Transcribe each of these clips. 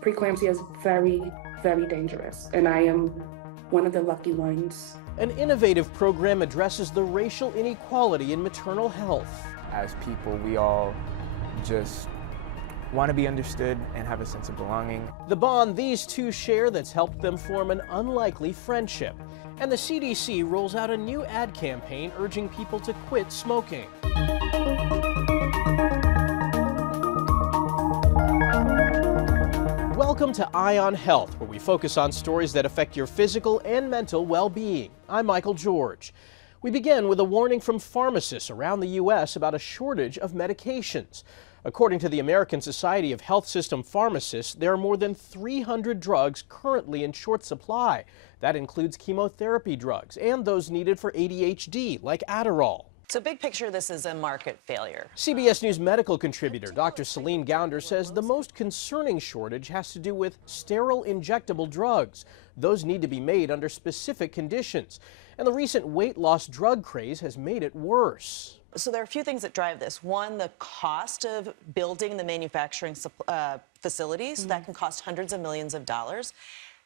Preeclampsia is very, very dangerous, and I am one of the lucky ones. An innovative program addresses the racial inequality in maternal health. As people, we all just want to be understood and have a sense of belonging. The bond these two share that's helped them form an unlikely friendship. And the CDC rolls out a new ad campaign urging people to quit smoking. Welcome to Eye on Health, where we focus on stories that affect your physical and mental well-being. I'm Michael George. We begin with a warning from pharmacists around the U.S. about a shortage of medications. According to the American Society of Health System Pharmacists, there are more than 300 drugs currently in short supply. That includes chemotherapy drugs and those needed for ADHD, like Adderall. So big picture, this is a market failure. CBS News medical contributor Dr. Celine Gounder says the most concerning shortage has to do with sterile injectable drugs. Those need to be made under specific conditions. And the recent weight loss drug craze has made it worse. So there are a few things that drive this. One, the cost of building the manufacturing facilities. That can cost hundreds of millions of dollars.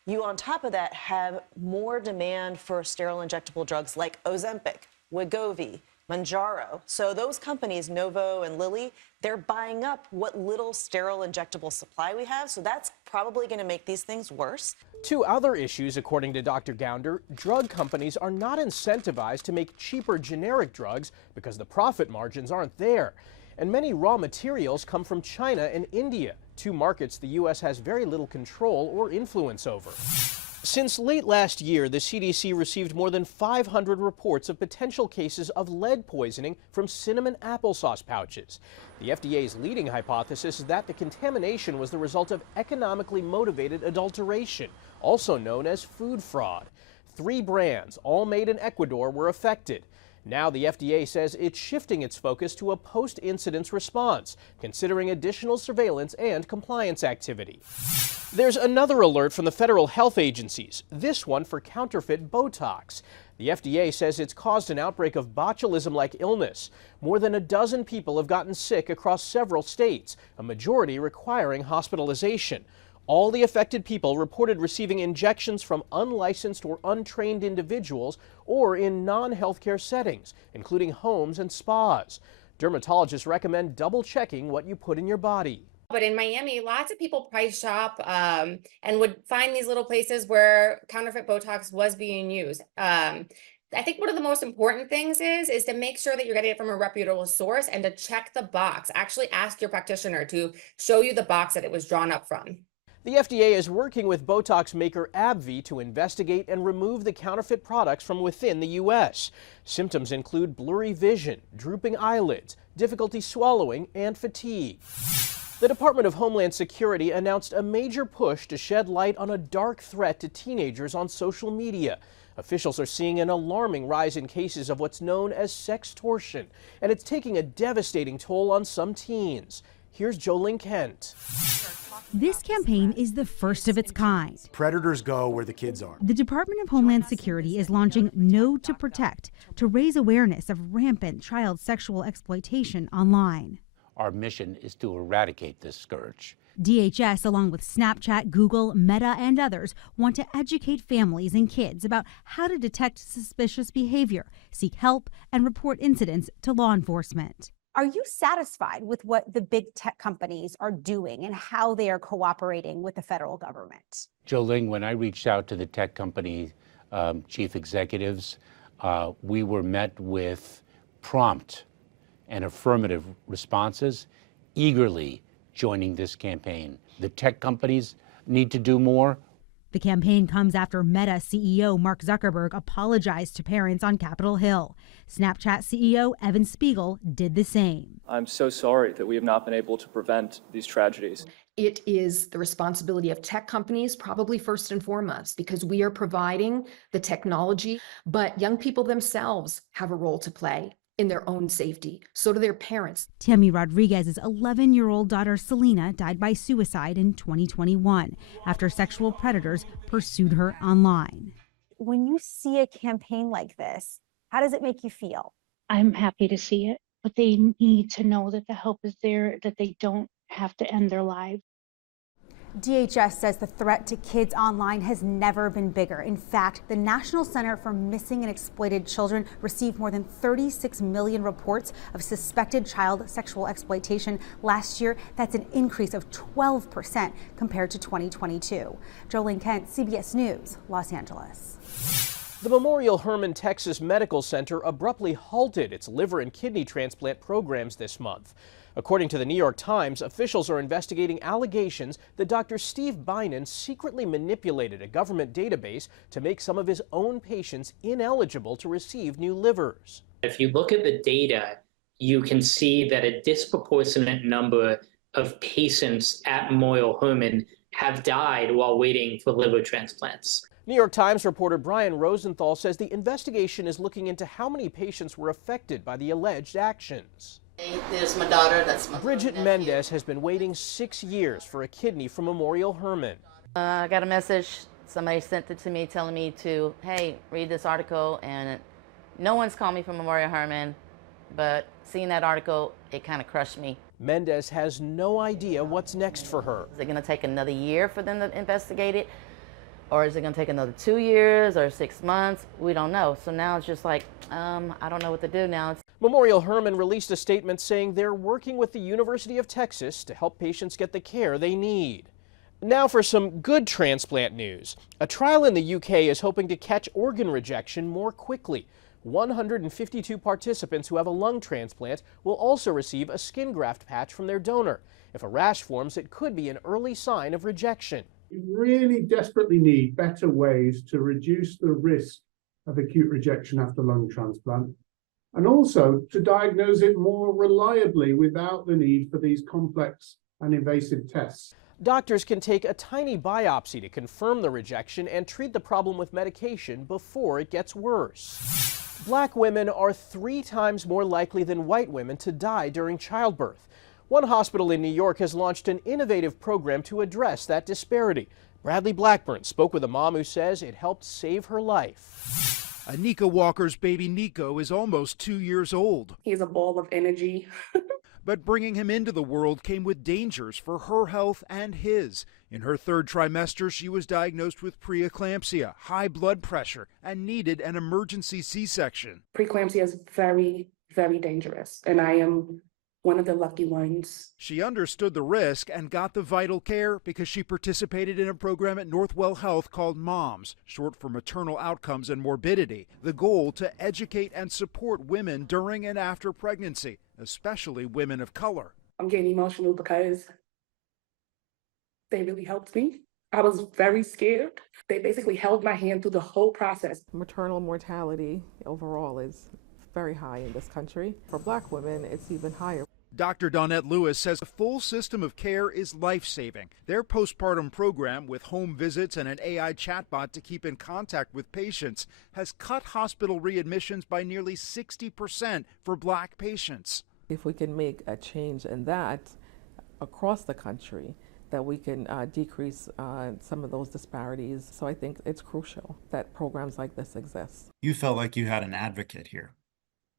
You, on top of that, have more demand for sterile injectable drugs like Ozempic, Wegovy, Mounjaro. So those companies, Novo and Lilly, they're buying up what little sterile injectable supply we have. So that's probably going to make these things worse. Two other issues, according to Dr. Gounder, drug companies are not incentivized to make cheaper generic drugs because the profit margins aren't there. And many raw materials come from China and India, two markets the U.S. has very little control or influence over. Since late last year, the CDC received more than 500 reports of potential cases of lead poisoning from cinnamon applesauce pouches. The FDA's leading hypothesis is that the contamination was the result of economically motivated adulteration, also known as food fraud. 3 brands, all made in Ecuador, were affected. Now the FDA says it's shifting its focus to a post-incidence response, considering additional surveillance and compliance activity. There's another alert from the federal health agencies, this one for counterfeit Botox. The FDA says it's caused an outbreak of botulism-like illness. More than a dozen people have gotten sick across several states, a majority requiring hospitalization. All the affected people reported receiving injections from unlicensed or untrained individuals or in non-healthcare settings, including homes and spas. Dermatologists recommend double-checking what you put in your body. But in Miami, lots of people price shop and would find these little places where counterfeit Botox was being used. I think one of the most important things is to make sure that you're getting it from a reputable source and to check the box. Actually ask your practitioner to show you the box that it was drawn up from. The FDA is working with Botox maker AbbVie to investigate and remove the counterfeit products from within the U.S. Symptoms include blurry vision, drooping eyelids, difficulty swallowing, and fatigue. The Department of Homeland Security announced a major push to shed light on a dark threat to teenagers on social media. Officials are seeing an alarming rise in cases of what's known as sextortion, and it's taking a devastating toll on some teens. Here's Jolene Kent. This campaign is the first of its kind. Predators go where the kids are. The Department of Homeland Security is launching Know to Protect to raise awareness of rampant child sexual exploitation online. Our mission is to eradicate this scourge. DHS, along with Snapchat, Google, Meta, and others, want to educate families and kids about how to detect suspicious behavior, seek help, and report incidents to law enforcement. Are you satisfied with what the big tech companies are doing and how they are cooperating with the federal government? Jolene, when I reached out to the tech company chief executives, we were met with prompt and affirmative responses, eagerly joining this campaign. The tech companies need to do more. The campaign comes after Meta CEO Mark Zuckerberg apologized to parents on Capitol Hill. Snapchat CEO Evan Spiegel did the same. I'm so sorry that we have not been able to prevent these tragedies. It is the responsibility of tech companies, probably first and foremost, because we are providing the technology, but young people themselves have a role to play in their own safety. So do their parents. Tammy Rodriguez's 11-year-old daughter Selena died by suicide in 2021 after sexual predators pursued her online. When you see a campaign like this, how does it make you feel? I'm happy to see it, but they need to know that the help is there, that they don't have to end their lives. DHS says the threat to kids online has never been bigger. In fact, the National Center for Missing and Exploited Children received more than 36 million reports of suspected child sexual exploitation last year. That's an increase of 12% compared to 2022. Jolene Kent, CBS News, Los Angeles. The Memorial Hermann Texas Medical Center abruptly halted its liver and kidney transplant programs this month. According to the New York Times, officials are investigating allegations that Dr. Steve Beynon secretly manipulated a government database to make some of his own patients ineligible to receive new livers. If you look at the data, you can see that a disproportionate number of patients at Memorial Hermann have died while waiting for liver transplants. New York Times reporter Brian Rosenthal says the investigation is looking into how many patients were affected by the alleged actions. There's my daughter, that's my Bridget Mendez has been waiting 6 years for a kidney from Memorial Hermann. I got a message, somebody sent it to me telling me to, hey, read this article, and no one's called me from Memorial Hermann, but seeing that article, it kind of crushed me. Mendez has no idea what's next for her. Is it going to take another year for them to investigate it? Or is it going to take another 2 years or 6 months? We don't know. So now it's just like, I don't know what to do now. Memorial Hermann released a statement saying they're working with the University of Texas to help patients get the care they need. Now for some good transplant news. A trial in the UK is hoping to catch organ rejection more quickly. 152 participants who have a lung transplant will also receive a skin graft patch from their donor. If a rash forms, it could be an early sign of rejection. We really desperately need better ways to reduce the risk of acute rejection after lung transplant, and also to diagnose it more reliably without the need for these complex and invasive tests. Doctors can take a tiny biopsy to confirm the rejection and treat the problem with medication before it gets worse. Black women are 3 times more likely than white women to die during childbirth. One hospital in New York has launched an innovative program to address that disparity. Bradley Blackburn spoke with a mom who says it helped save her life. Anika Walker's baby Nico is almost 2 years old. He's a ball of energy. But bringing him into the world came with dangers for her health and his. In her 3rd trimester, she was diagnosed with preeclampsia, high blood pressure, and needed an emergency C-section. Preeclampsia is very, very dangerous, and I am one of the lucky ones. She understood the risk and got the vital care because she participated in a program at Northwell Health called MOMS, short for Maternal Outcomes and Morbidity. The goal to educate and support women during and after pregnancy, especially women of color. I'm getting emotional because they really helped me. I was very scared. They basically held my hand through the whole process. Maternal mortality overall is very high in this country. For Black women, it's even higher. Dr. Dawnette Lewis says the full system of care is life-saving. Their postpartum program, with home visits and an AI chatbot to keep in contact with patients, has cut hospital readmissions by nearly 60% for Black patients. If we can make a change in that across the country, that we can decrease some of those disparities. So I think it's crucial that programs like this exist. You felt like you had an advocate here.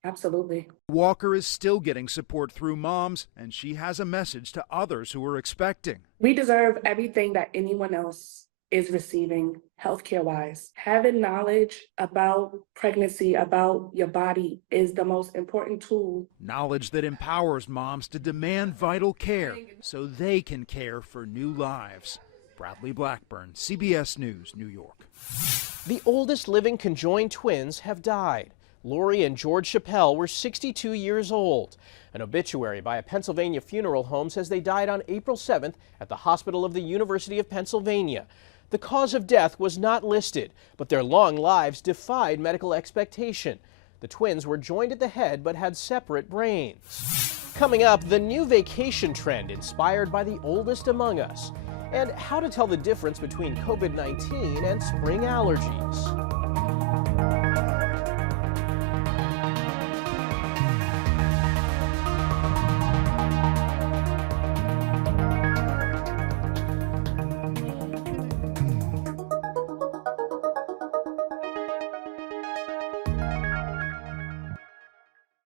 Absolutely. Walker is still getting support through MOMS, and she has a message to others who are expecting. We deserve everything that anyone else is receiving healthcare-wise. Having knowledge about pregnancy, about your body, is the most important tool. Knowledge that empowers moms to demand vital care so they can care for new lives. Bradley Blackburn, CBS News, New York. The oldest living conjoined twins have died. Lori and George Chappelle were 62 years old. An obituary by a Pennsylvania funeral home says they died on April 7th at the Hospital of the University of Pennsylvania. The cause of death was not listed, but their long lives defied medical expectation. The twins were joined at the head but had separate brains. Coming up, the new vacation trend inspired by the oldest among us, and how to tell the difference between COVID-19 and spring allergies.